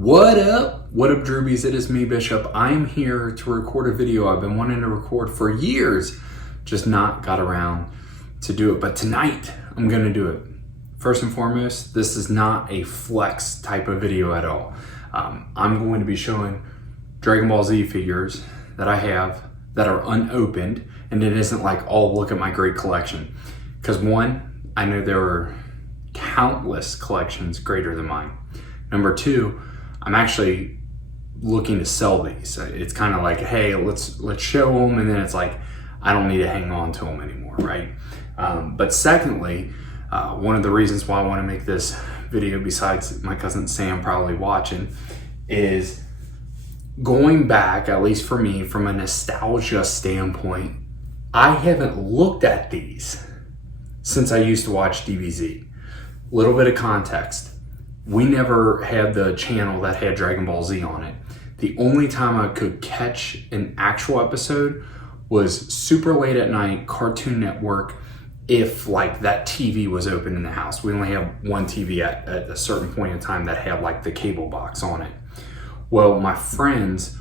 What up? What up, Droobies? It is me, Bishop. I am here to record a video I've been wanting to record for years, just not got around to do it. But tonight, I'm gonna do it. First and foremost, this is not a flex type of video at all. I'm going to be showing Dragonball Z figures that I have that are unopened, and it isn't like, oh, look at my great collection. Because one, I know there are countless collections greater than mine. Number two, I'm actually looking to sell these. It's kind of like, hey, let's show them, and then it's like, I don't need to hang on to them anymore, right? But secondly, one of the reasons why I want to make this video, besides my cousin Sam probably watching, is going back, at least for me, from a nostalgia standpoint, I haven't looked at these since I used to watch DBZ. Little bit of context. We never had the channel that had Dragonball Z on it. The only time I could catch an actual episode was super late at night, Cartoon Network, if like that TV was open in the house. We only have one TV at a certain point in time that had like the cable box on it. Well, my friends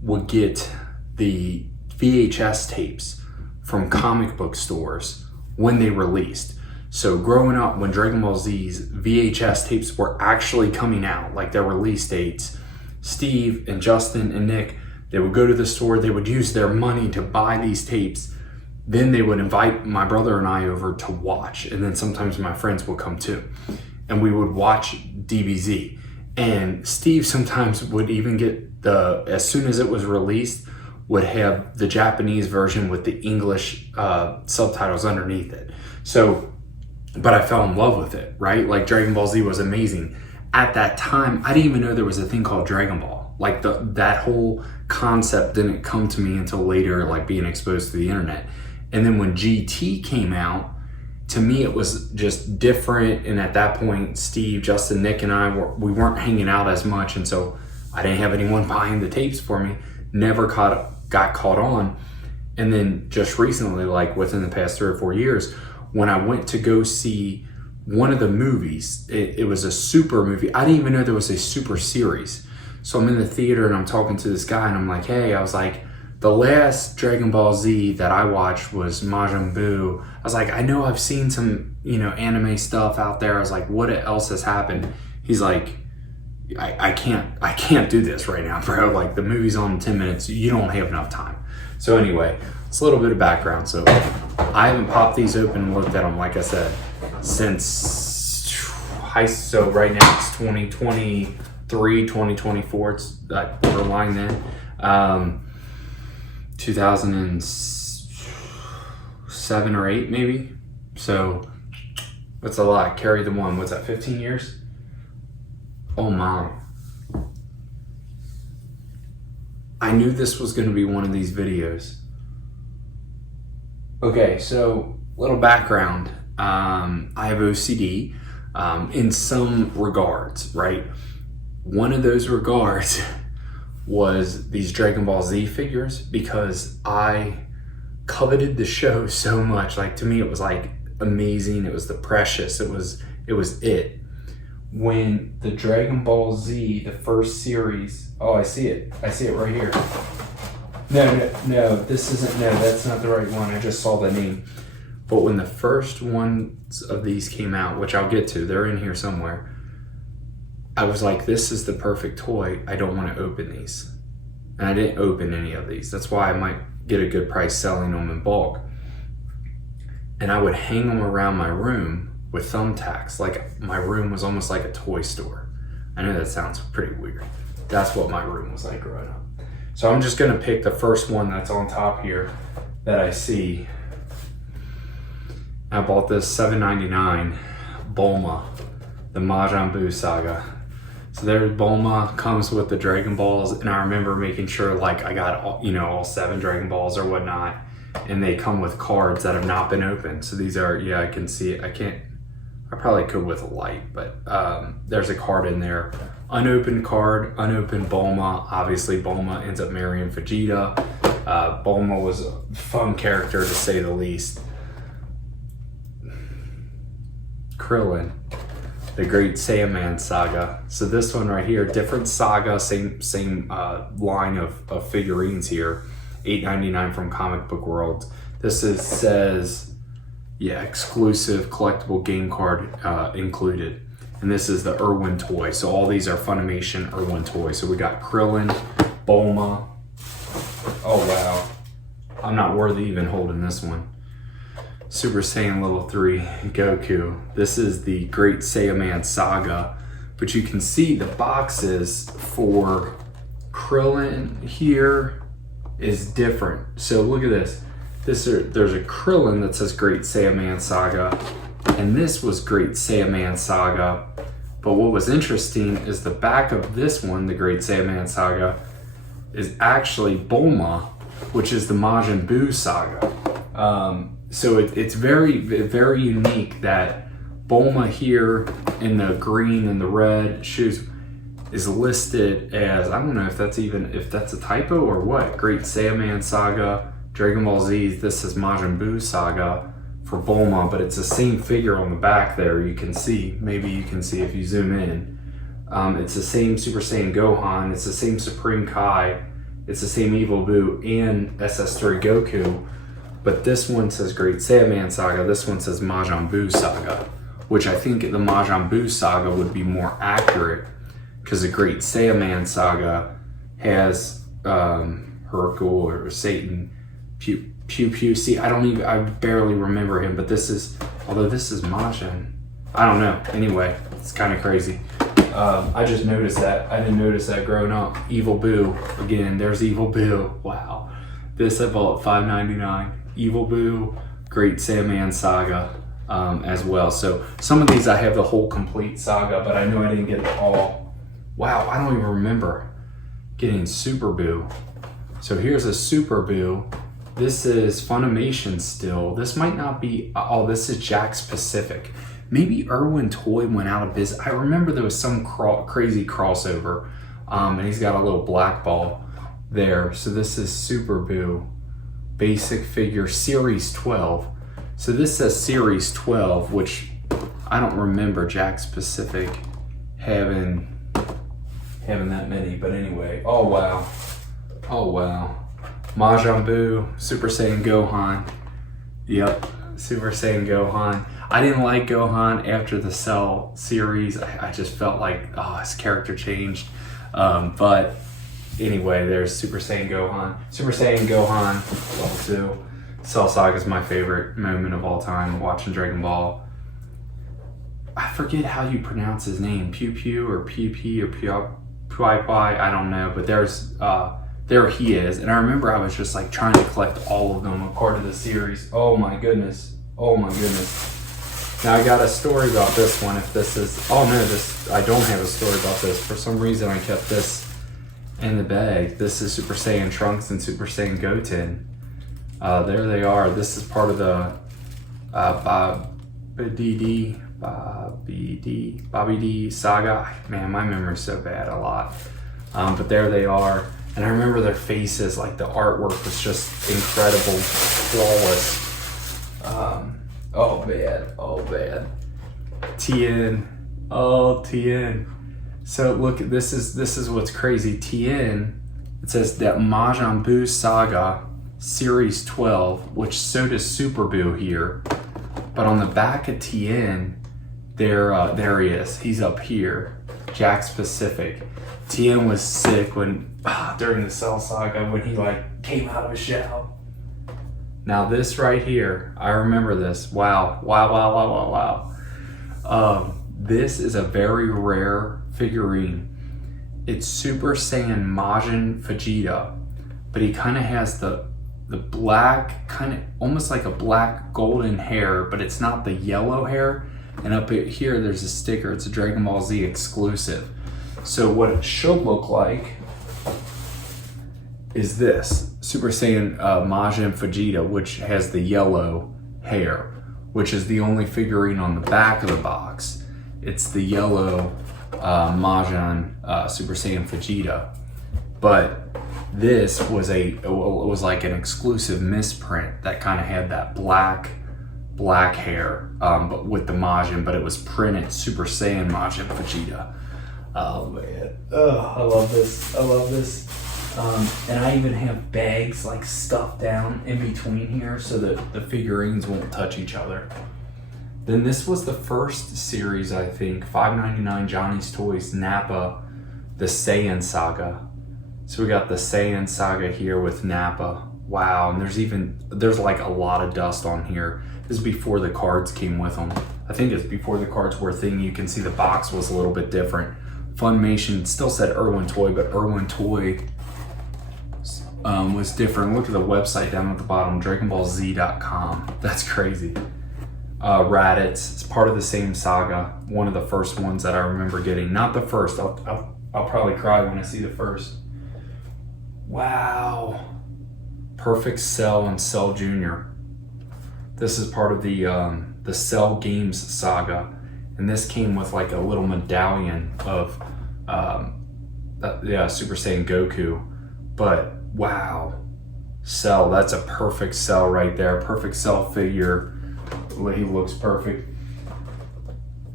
would get the VHS tapes from comic book stores when they released. So growing up, when Dragonball Z's VHS tapes were actually coming out, like their release dates, Steve and Justin and Nick, they would go to the store, they would use their money to buy these tapes. Then they would invite my brother and I over to watch. And then sometimes my friends would come too. And we would watch DBZ. And Steve sometimes would even get as soon as it was released, would have the Japanese version with the English subtitles underneath it. But I fell in love with it, right? Like Dragonball Z was amazing. At that time, I didn't even know there was a thing called Dragon Ball. Like that whole concept didn't come to me until later, like being exposed to the internet. And then when GT came out, to me it was just different. And at that point, Steve, Justin, Nick, and we weren't hanging out as much. And so I didn't have anyone buying the tapes for me. Never got caught on. And then just recently, like within the past 3 or 4 years, when I went to go see one of the movies, it was a super movie. I didn't even know there was a super series. So I'm in the theater and I'm talking to this guy and I'm like, hey, I was like, the last Dragonball Z that I watched was Majin Buu. I was like, I know I've seen some, anime stuff out there. I was like, what else has happened? He's like, I can't do this right now, bro. Like the movie's on in 10 minutes. You don't have enough time. So anyway, it's a little bit of background. So I haven't popped these open and looked at them, like I said, since so right now it's 2023, 2024. It's that borderline then. 2007 or 8 maybe. So that's a lot. Carry the one. What's that? 15 years? Oh my. I knew this was going to be one of these videos. Okay, so little background. I have OCD in some regards, right? One of those regards was these Dragonball Z figures because I coveted the show so much. Like to me, it was like amazing. It was the precious. It was it. When the Dragonball Z, the first series, oh, I see it right here. No, this isn't, no, that's not the right one. I just saw the name. But when the first ones of these came out, which I'll get to, they're in here somewhere, I was like, this is the perfect toy. I don't want to open these. And I didn't open any of these. That's why I might get a good price selling them in bulk. And I would hang them around my room with thumbtacks. Like my room was almost like a toy store. I know that sounds pretty weird. That's what my room was like growing up. So I'm just gonna pick the first one that's on top here that I see. I bought this $7.99 Bulma, the Majin Buu saga. So there's Bulma, comes with the Dragonballs, and I remember making sure like I got all 7 Dragonballs or whatnot, and they come with cards that have not been opened. So these are, I can see it. I probably could with a light, but there's a card in there. Unopened card, unopened Bulma. Obviously, Bulma ends up marrying Vegeta. Bulma was a fun character to say the least. Krillin. the Great Saiyaman Saga. So this one right here, different saga, same line of figurines here. $8.99 from Comic Book World. This says, yeah, exclusive collectible game card included. And this is the Irwin Toy. So all these are Funimation Irwin Toy. So we got Krillin, Bulma. Oh wow, I'm not worthy even holding this one. Super Saiyan Level 3 Goku. This is the Great Saiyaman Saga. But you can see the boxes for Krillin here is different. So look at this. There's a Krillin that says Great Saiyaman Saga, and this was Great Saiyaman Saga. But what was interesting is the back of this one, the Great Saiyaman Saga, is actually Bulma, which is the Majin Buu Saga. So it's very, very unique that Bulma here in the green and the red shoes is listed as, I don't know if that's a typo or what. Great Saiyaman Saga, Dragonball Z, this is Majin Buu Saga for Bulma, but it's the same figure on the back there. You can see, maybe you can see if you zoom in. It's the same Super Saiyan Gohan, it's the same Supreme Kai, it's the same Evil Buu and SS3 Goku, but this one says Great Saiyaman Saga, this one says Majin Buu Saga, which I think the Majin Buu Saga would be more accurate because the Great Saiyaman Saga has Hercule or Satan, Pew Pew. See, I barely remember him, but this is, although this is Majin, I don't know. Anyway, it's kind of crazy. I just noticed that. I didn't notice that growing up. Evil Buu, again, there's Evil Buu. Wow. This I bought at $5.99. Evil Buu, Great Saiyaman Saga as well. So some of these I have the whole complete saga, but I know I didn't get it all. Wow, I don't even remember getting Super Buu. So here's a Super Buu. This is Funimation still. This might not be, oh, this is Jakks Pacific. Maybe Irwin Toy went out of business. I remember there was some crazy crossover, and he's got a little black ball there. So this is Super Buu, basic figure, Series 12. So this says Series 12, which I don't remember Jakks Pacific having that many. But anyway, oh wow, oh wow. Majin Buu, Super Saiyan Gohan. Yep, Super Saiyan Gohan. I didn't like Gohan after the Cell series. I just felt like, oh, his character changed. But anyway, there's Super Saiyan Gohan. Super Saiyan Gohan, level 2. Cell Saga is my favorite moment of all time, watching Dragon Ball. I forget how you pronounce his name. Pew Pew or PP or Pui Pui, I don't know. But there he is. And I remember I was just like trying to collect all of them, a part of the series. Oh my goodness. Oh my goodness. Now I got a story about this one. If this is, oh no, I don't have a story about this. For some reason I kept this in the bag. This is Super Saiyan Trunks and Super Saiyan Goten. There they are. This is part of the Bobby D saga. Man, my memory's so bad, a lot. But there they are. And I remember their faces, like the artwork was just incredible, flawless. Oh man. Tien. Oh, Tien. So look, this is what's crazy. Tien, it says that Majin Buu Saga Series 12, which so does Super Buu here. But on the back of Tien, there he is. He's up here. Jakks Pacific. Tien was sick when during the Cell Saga when he like came out of his shell. Now this right here, I remember this. Wow. This is a very rare figurine. It's Super Saiyan Majin Vegeta, but he kind of has the black, kind of almost like a black golden hair, but it's not the yellow hair. And up here, there's a sticker. It's a Dragonball Z exclusive. So what it should look like is this Super Saiyan Majin Vegeta, which has the yellow hair, which is the only figurine on the back of the box. It's the yellow Majin Super Saiyan Vegeta. But this was like an exclusive misprint that kind of had that black black hair, but with the Majin, but it was printed Super Saiyan Majin Vegeta. Oh man, I love this. I love this. And I even have bags like stuffed down in between here so that the figurines won't touch each other. Then this was the first series, I think, $5.99 Johnny's Toys, Nappa, the Saiyan Saga. So we got the Saiyan Saga here with Nappa. Wow, and there's like a lot of dust on here. This is before the cards came with them. I think it's before the cards were a thing. You can see the box was a little bit different. Funimation still said Irwin Toy, but Irwin Toy was different. Look at the website down at the bottom, Dragonballz.com. That's crazy. Raditz, it's part of the same saga. One of the first ones that I remember getting. Not the first. I'll probably cry when I see the first. Wow. Perfect Cell and Cell Jr. This is part of the Cell Games saga, and this came with like a little medallion of Super Saiyan Goku. But wow, Cell, that's a perfect Cell right there. Perfect Cell figure. He looks perfect.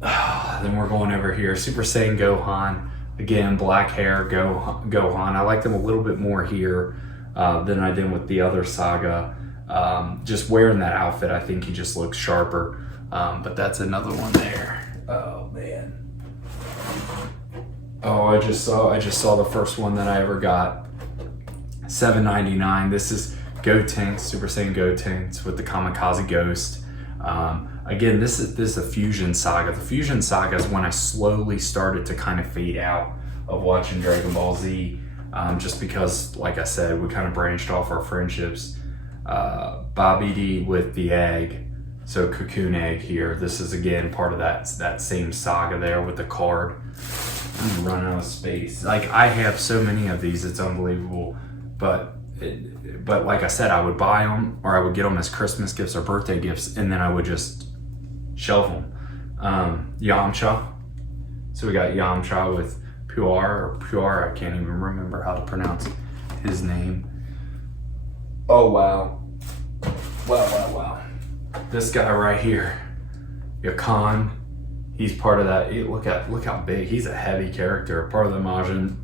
Then we're going over here. Super Saiyan Gohan. Again, black hair Gohan. I like them a little bit more here than I did with the other saga. Just wearing that outfit, I think he just looks sharper. But that's another one there. Oh man. Oh, I just saw the first one that I ever got. $7.99. This is Gotenks, Super Saiyan Gotenks with the Kamikaze Ghost. Again, this is the Fusion Saga. The Fusion Saga is when I slowly started to kind of fade out of watching Dragon Ball Z, just because, like I said, we kind of branched off our friendships. Babidi with the egg, so Cocoon Egg here. This is again part of that same saga there with the card. I'm gonna run out of space. Like, I have so many of these, it's unbelievable. But like I said, I would buy them, or I would get them as Christmas gifts or birthday gifts, and then I would just shelve them. Yamcha. So we got Yamcha with Puar. I can't even remember how to pronounce his name. Oh wow. Wow. This guy right here, Yakan. He's part of that. Look how big. He's a heavy character. Part of the Majin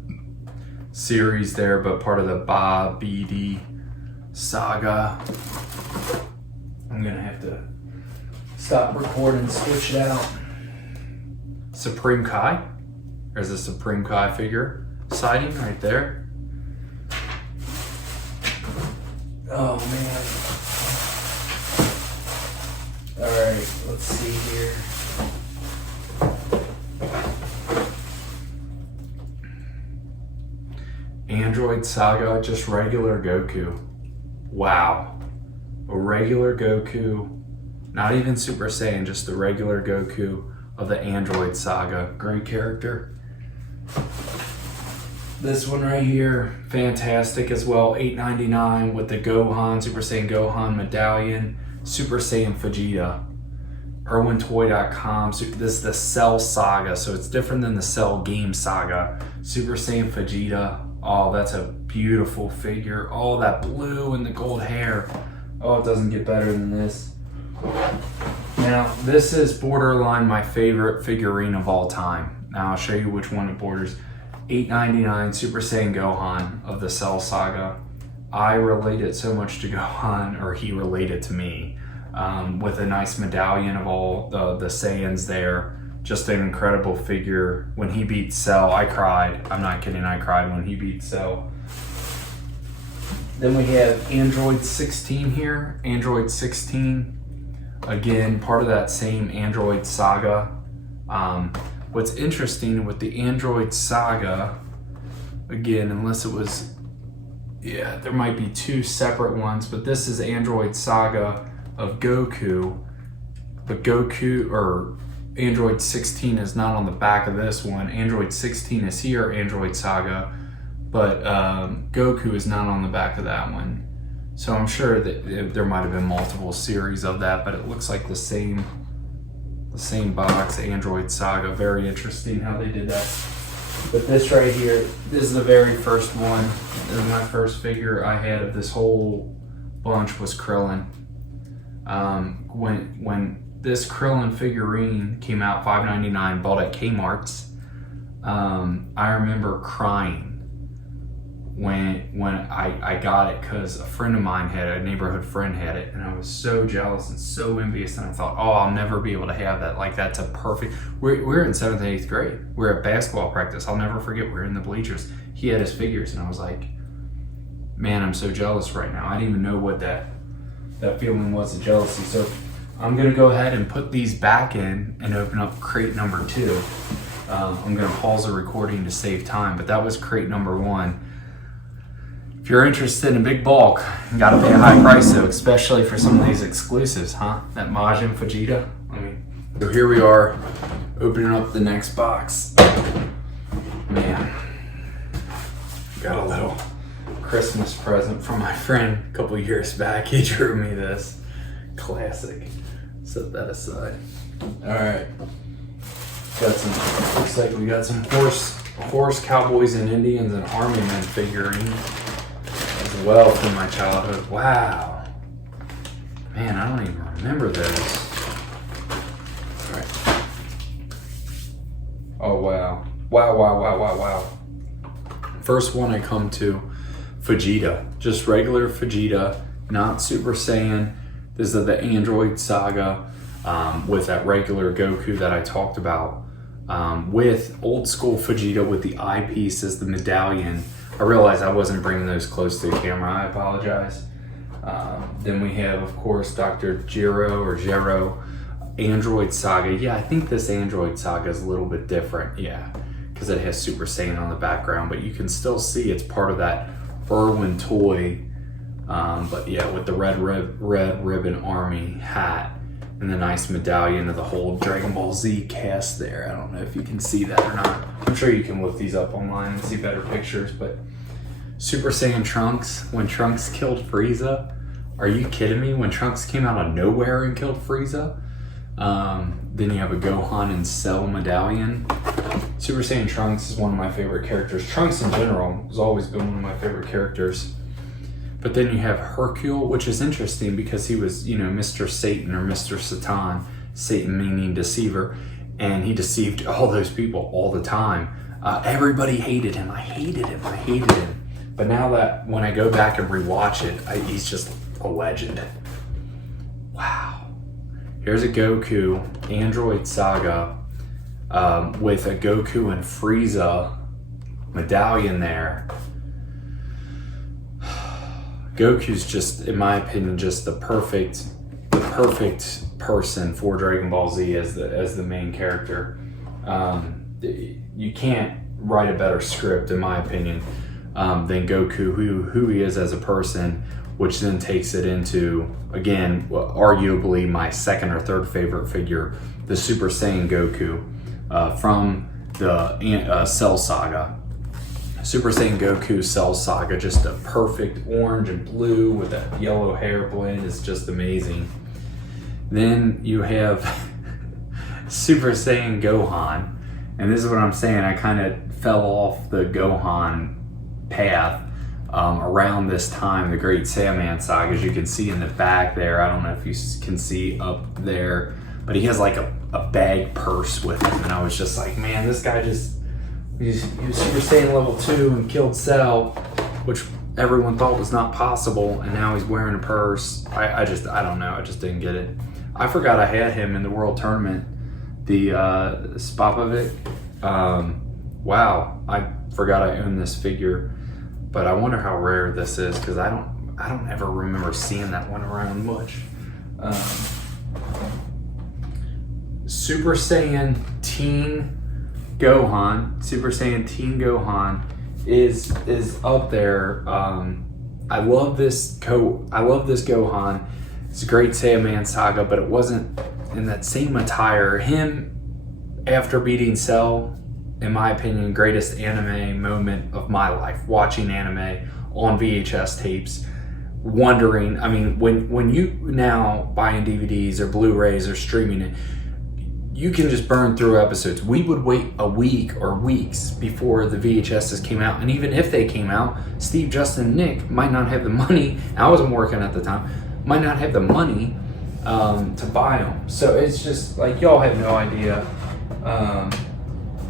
series there, but part of the Babidi saga. I'm gonna have to stop recording, switch it out. Supreme Kai. There's a Supreme Kai figure sighting right there. Oh man. Alright, let's see here. Android Saga, just regular Goku. Wow. A regular Goku, not even Super Saiyan, just the regular Goku of the Android Saga. Great character. This one right here, fantastic as well. $8.99 with the Gohan, Super Saiyan Gohan medallion, Super Saiyan Vegeta. IrwinToy.com. This is the Cell Saga, so it's different than the Cell Game Saga. Super Saiyan Vegeta. Oh, that's a beautiful figure. Oh, that blue and the gold hair. Oh, it doesn't get better than this. Now, this is borderline my favorite figurine of all time. Now, I'll show you which one it borders. $8.99 Super Saiyan Gohan of the Cell Saga. I related so much to Gohan, or he related to me, with a nice medallion of all the Saiyans there. Just an incredible figure. When he beat Cell, I cried. I'm not kidding, I cried when he beat Cell. Then we have Android 16 here. Android 16, again, part of that same Android saga. What's interesting with the Android saga, again, unless it was, yeah, there might be two separate ones, but this is Android saga of Goku, but Goku, or Android 16 is not on the back of this one. Android 16 is here, Android Saga, but Goku is not on the back of that one. So I'm sure that there might have been multiple series of that, but it looks like the same box, Android Saga. Very interesting how they did that. But this right here, this is the very first one. This is my first figure I had of this whole bunch was Krillin. When this Krillin figurine came out, $5.99, bought at Kmart's, I remember crying when I got it, because a friend of mine had it, a neighborhood friend had it, and I was so jealous and so envious, and I thought, oh, I'll never be able to have that. Like, that's a perfect, we're in 7th and 8th grade. We're at basketball practice. I'll never forget, we're in the bleachers. He had his figures, and I was like, man, I'm so jealous right now. I didn't even know what that feeling was of jealousy. So I'm gonna go ahead and put these back in and open up crate number 2. I'm gonna pause the recording to save time, but that was crate number 1. If you're interested in big bulk, you gotta pay a high price though, especially for some of these exclusives, huh? That Majin Vegeta. So here we are, opening up the next box. Man, got a little Christmas present from my friend a couple years back. He drew me this. Classic. Set that aside. Alright. Looks like we got some horse cowboys and Indians and army men figurines as well from my childhood. Wow. Man, I don't even remember those. Alright. Oh wow. Wow. First one I come to, Vegeta. Just regular Vegeta, not Super Saiyan. This is the Android Saga with that regular Goku that I talked about. With old school Vegeta with the eyepiece as the medallion. I realized I wasn't bringing those close to the camera. I apologize. Then we have, of course, Dr. Gero, Android Saga. Yeah, I think this Android Saga is a little bit different. Yeah, because it has Super Saiyan on the background, but you can still see it's part of that Irwin Toy. But yeah, with the red ribbon army hat and the nice medallion of the whole Dragonball Z cast there. I don't know if you can see that or not. I'm sure you can look these up online and see better pictures, but Super Saiyan Trunks, when Trunks killed Frieza. Are you kidding me? When Trunks came out of nowhere and killed Frieza. Then you have a Gohan and Cell medallion. Super Saiyan Trunks is one of my favorite characters. Trunks in general has always been one of my favorite characters. But then you have Hercule, which is interesting because he was, Mr. Satan or Mr. Satan, Satan meaning deceiver, and he deceived all those people all the time. Everybody hated him. I hated him. But now that when I go back and rewatch it, he's just a legend. Wow. Here's a Goku Android Saga with a Goku and Frieza medallion there. Goku's just, in my opinion, just the perfect person for Dragonball Z as the main character. You can't write a better script, in my opinion, than Goku, who he is as a person, which then takes it into, again, arguably my second or third favorite figure, the Super Saiyan Goku from the Cell Saga. Super Saiyan Goku Cell Saga, just a perfect orange and blue with that yellow hair blend is just amazing. Then you have Super Saiyan Gohan, and this is what I'm saying, I kind of fell off the Gohan path around this time, the Great Saiyaman Saga, as you can see in the back there. I don't know if you can see up there, but he has like a bag purse with him, and I was just like, man, this guy just... He was Super Saiyan level 2 and killed Cell, which everyone thought was not possible, and now he's wearing a purse. I don't know, I just didn't get it. I forgot I had him in the World Tournament, the Spapovic. Wow, I forgot I owned this figure, but I wonder how rare this is, because I don't ever remember seeing that one around much. Super Saiyan Teen Gohan, Super Saiyan Teen Gohan is up there. I love this Gohan. It's a Great Saiyaman Saga, but it wasn't in that same attire. Him after beating Cell, in my opinion, greatest anime moment of my life. Watching anime on VHS tapes, wondering. I mean, when you now buying DVDs or Blu-rays or streaming it, you can just burn through episodes. We would wait a week or weeks before the VHSs came out. And even if they came out, Steve, Justin, and Nick might not have the money. I wasn't working at the time. Might not have the money to buy them. So it's just like, y'all have no idea.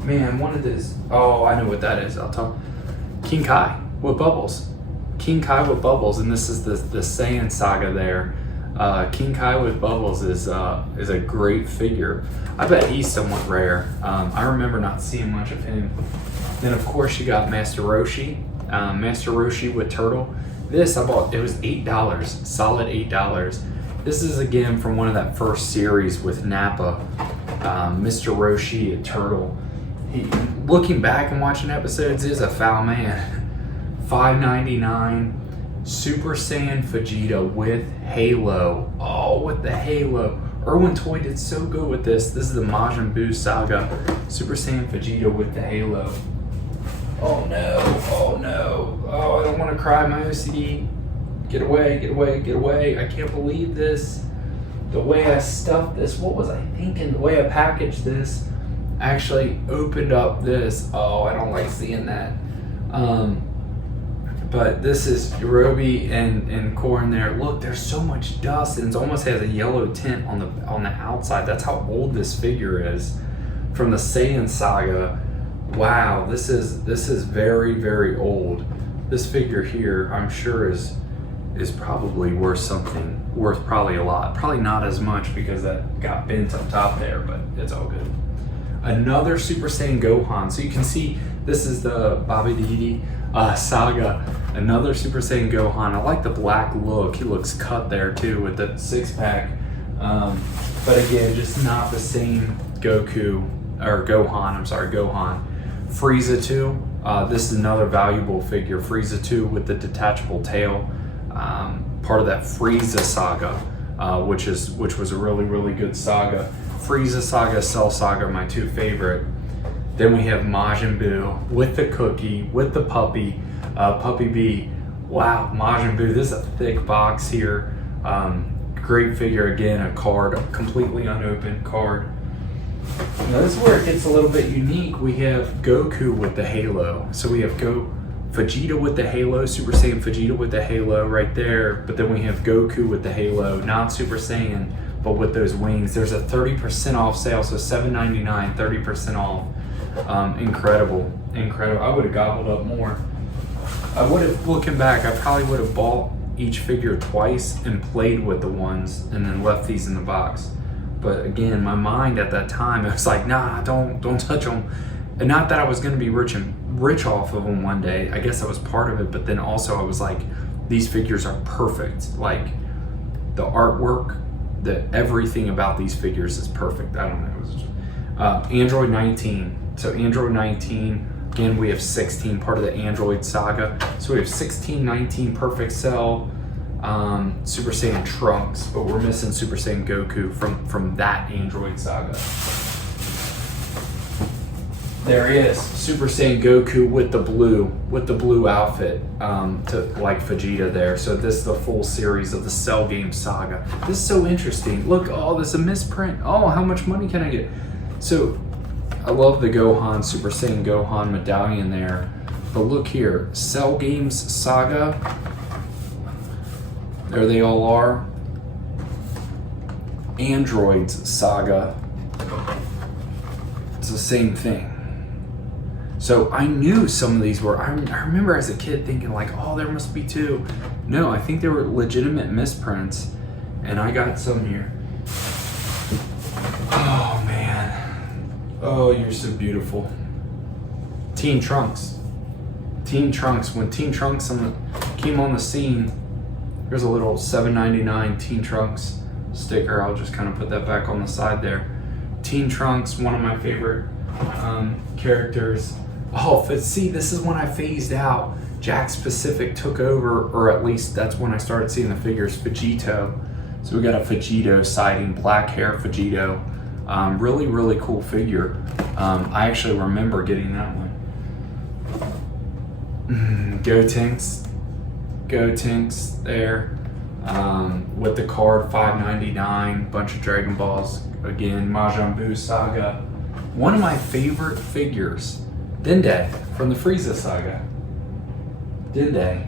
Man, one of this, oh, I know what that is. I'll talk. King Kai with Bubbles. King Kai with Bubbles, and this is the Saiyan saga there. King Kai with Bubbles is a great figure. I bet he's somewhat rare. I remember not seeing much of him. Then of course you got Master Roshi. Master Roshi with Turtle. This I bought, it was $8, solid $8. This is again from one of that first series with Nappa. Mr. Roshi and Turtle. Looking back and watching episodes, is a foul man. $5.99. Super Saiyan Vegeta with Halo. Oh, with the Halo. Irwin Toy did so good with this. This is the Majin Buu saga. Super Saiyan Vegeta with the Halo. Oh no, oh no. Oh, I don't want to cry, my OCD. Get away, get away, get away. I can't believe this. The way I stuffed this, what was I thinking? The way I packaged this, actually opened up this. Oh, I don't like seeing that. But this is Yorubi and Corn there. Look, there's so much dust, and it almost has a yellow tint on the outside. That's how old this figure is, from the Saiyan saga. Wow, this is very, very old. This figure here, I'm sure is probably worth something, worth probably a lot. Probably not as much because that got bent up top there, but it's all good. Another Super Saiyan Gohan. So you can see this is the Bobby Didi saga. Another Super Saiyan Gohan. I like the black look. He looks cut there too with the six-pack. But again, just not the same Goku, or Gohan, I'm sorry, Gohan. Frieza 2. This is another valuable figure. Frieza 2 with the detachable tail. Part of that Frieza saga, which was a really, really good saga. Frieza saga, Cell saga are my two favorite. Then we have Majin Buu with the cookie, with the puppy, Puppy B. Wow, Majin Buu, this is a thick box here. Great figure, again, a card, a completely unopened card. Now this is where it gets a little bit unique. We have Goku with the Halo. So we have Vegeta with the Halo, Super Saiyan Vegeta with the Halo right there. But then we have Goku with the Halo, not Super Saiyan, but with those wings. There's a 30% off sale, so $7.99, 30% off. Incredible, incredible. I would have gobbled up more. I would have, looking back, I probably would have bought each figure twice and played with the ones and then left these in the box. But again, my mind at that time, it was like, nah, don't touch them. And not that I was going to be rich off of them one day. I guess that was part of it. But then also I was like, these figures are perfect. Like the artwork, everything about these figures is perfect. I don't know. It was just, Android 19. So Android 19, again, we have 16, part of the Android saga. So we have 16, 19 Perfect Cell, Super Saiyan Trunks, but we're missing Super Saiyan Goku from that Android saga. There he is, Super Saiyan Goku with the blue outfit, to like Vegeta there. So this is the full series of the Cell Game saga. This is so interesting. Look, oh, this is a misprint. Oh, how much money can I get? So I love the Gohan, Super Saiyan Gohan medallion there. But look here, Cell Games saga. There they all are. Androids saga. It's the same thing. So I knew some of these were, I remember as a kid thinking like, oh, there must be two. No, I think they were legitimate misprints. And I got some here. Oh man. Oh, you're so beautiful. Teen Trunks. Teen Trunks. When Teen Trunks came on the scene, here's a little $7.99 Teen Trunks sticker. I'll just kind of put that back on the side there. Teen Trunks, one of my favorite characters. Oh, but see, this is when I phased out. Jakks Pacific took over, or at least that's when I started seeing the figures. Vegito. So we got a Vegito sighting, black hair Vegito. Really, really cool figure. I actually remember getting that one. Gotenks there. With the card, $5.99. Bunch of Dragonballs. Again, Majin Buu saga. One of my favorite figures, Dende from the Frieza saga. Dende.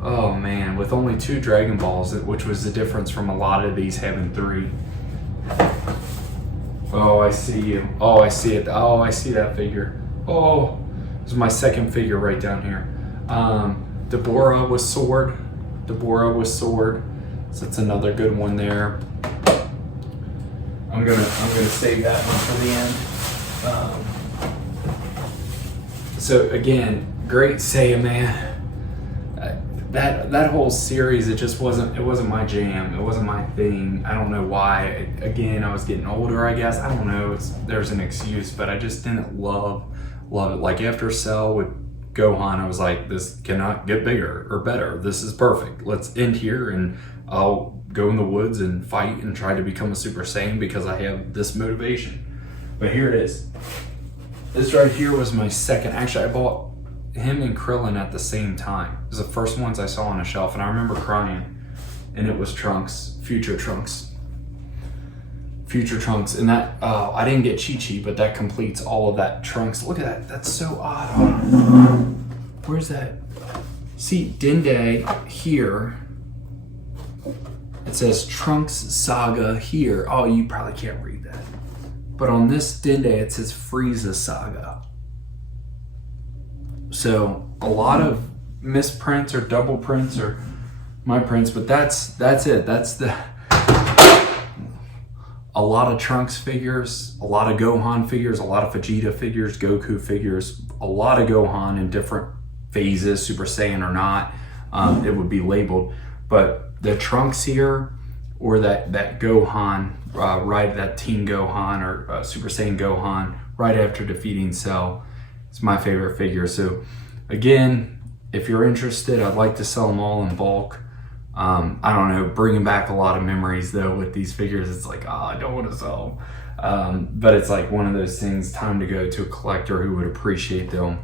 Oh man, with only 2 Dragonballs, which was the difference from a lot of these having 3. Oh, I see you. Oh, I see it. Oh, I see that figure. Oh, this is my second figure right down here. Deborah with sword. Deborah with sword. So that's another good one there. I'm gonna save that one for the end. So again, great Saiya man. That whole series, it wasn't my jam. It wasn't my thing. I don't know why. Again, I was getting older, I guess. I don't know. There's an excuse, but I just didn't love it. Like after Cell with Gohan, I was like, this cannot get bigger or better. This is perfect. Let's end here, and I'll go in the woods and fight and try to become a Super Saiyan because I have this motivation. But here it is. This right here was my second. Actually, I bought him and Krillin at the same time. It was the first ones I saw on a shelf, and I remember crying. And it was Trunks, Future Trunks. Future Trunks, and that, I didn't get Chi-Chi, but that completes all of that Trunks. Look at that, that's so odd. Where's that? See, Dende here, it says Trunks Saga here. Oh, you probably can't read that. But on this Dende, it says Frieza Saga. So a lot of misprints or double prints or my prints, but that's it. That's a lot of Trunks figures, a lot of Gohan figures, a lot of Vegeta figures, Goku figures, a lot of Gohan in different phases, Super Saiyan or not, it would be labeled. But the Trunks here, or that Gohan, right, that Teen Gohan or Super Saiyan Gohan, right after defeating Cell, it's my favorite figure. So again, if you're interested, I'd like to sell them all in bulk. I don't know, bringing back a lot of memories though with these figures. It's like, I don't want to sell them. But it's like one of those things, time to go to a collector who would appreciate them.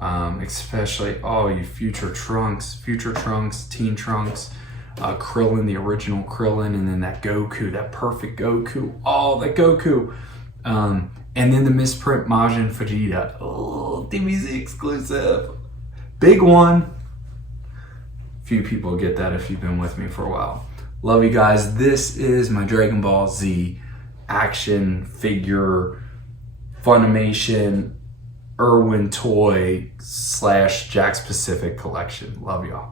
Especially, you Future Trunks, Teen Trunks, Krillin, the original Krillin, and then that Goku, that perfect Goku. Oh, that Goku. And then the misprint Majin Vegeta. Oh, DBZ exclusive. Big one. Few people get that if you've been with me for a while. Love you guys. This is my Dragonballz Z action figure Funimation Irwin Toy / Jack's Pacific collection. Love y'all.